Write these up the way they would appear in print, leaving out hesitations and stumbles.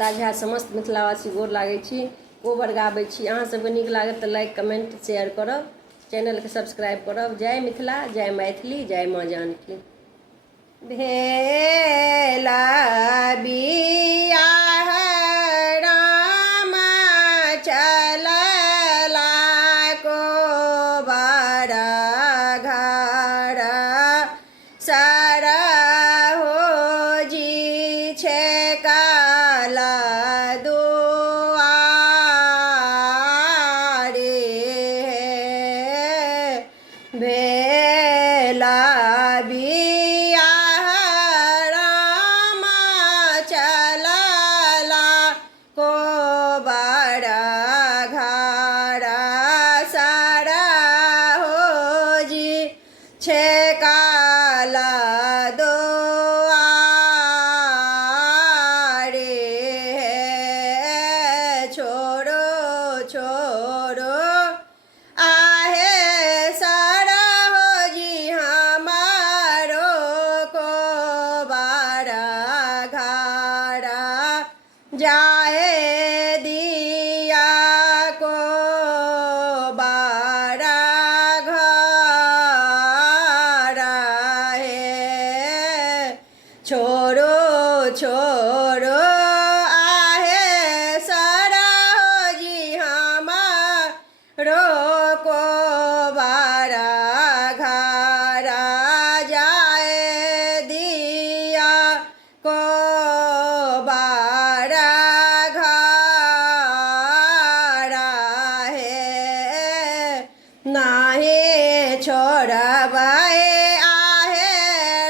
ताजा समस्त मिथिलावासी गोर लागै छी, कोबर गाबै छी। अहाँ सबके नीक लागत तऽ लाइक कमेंट शेयर करब, चैनल के सब्सक्राइब करब। जय मिथिला, जय मैथिली, जय माँ जानकी। भेला बियाह राम चलला कोबर घर सरहो जी छे काला भेला बियाह राम चलला कोबर घर सरहो जी छे काला छोड़ो छोड़ो आहे सरहो जी हमारो कोबर घर जाए दिया कोबर घर है। छोड़ो छोड़ो कोबर घर जाए दिया कोबर घर है। नाही छोड़बै आहे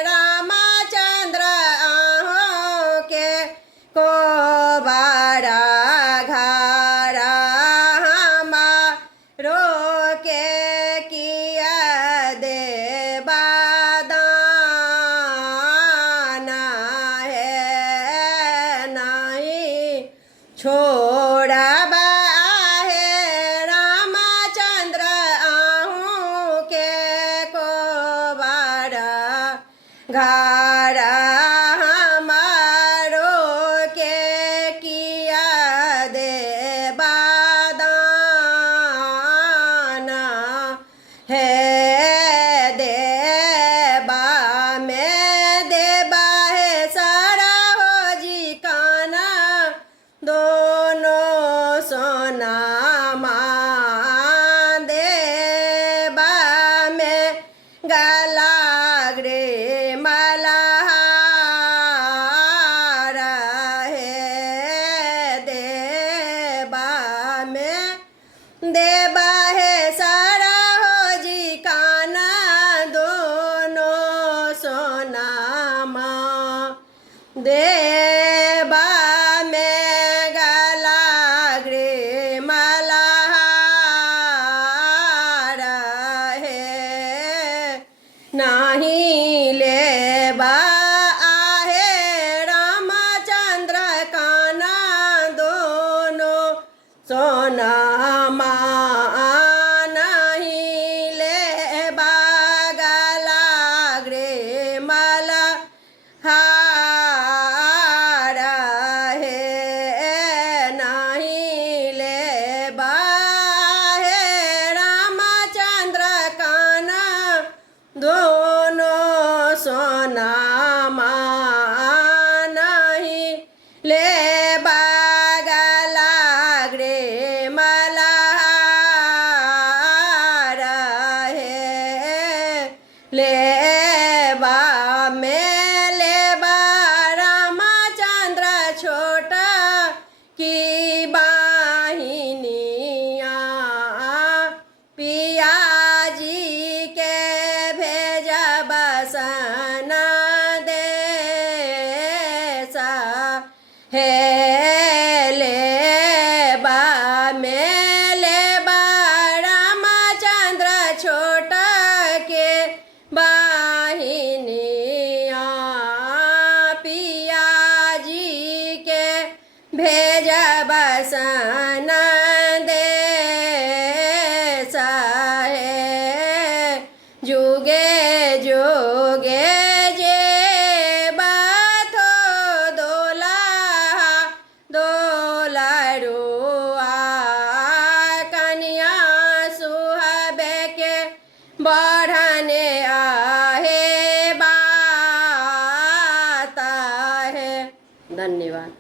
रामचंद्र अहों के कोबर घर रोके किया देबा दाना है। नहीं छोड़ब आहे रामचंद्र अहों के कोबर घर हमारो के किया देबा है। देबा में देबा है सरहो जी काना दोनों सोना मां। देबा में गला ग्रे मलहार है। देबा में देबा है देबा में गला ग्रे मलहार है। नाही लेबा आहे रामचंद्र काना दोनों सोना नहीं लेबा गला ग्रे मलहार दोनों सोना नहीं लेबा गला ग्रे मलहार है। लेबा में लेबा रामचंद्र छोटा की बाहिनिया पिया जी के बसन देसा है। लेबा में लेबा रामचंद्र छोटा के बाहिनिया पिया जी के भेज बसन देसा है। जुगे जुगे जे बाथो दोला दो पढ़ने आहे बात है। धन्यवाद।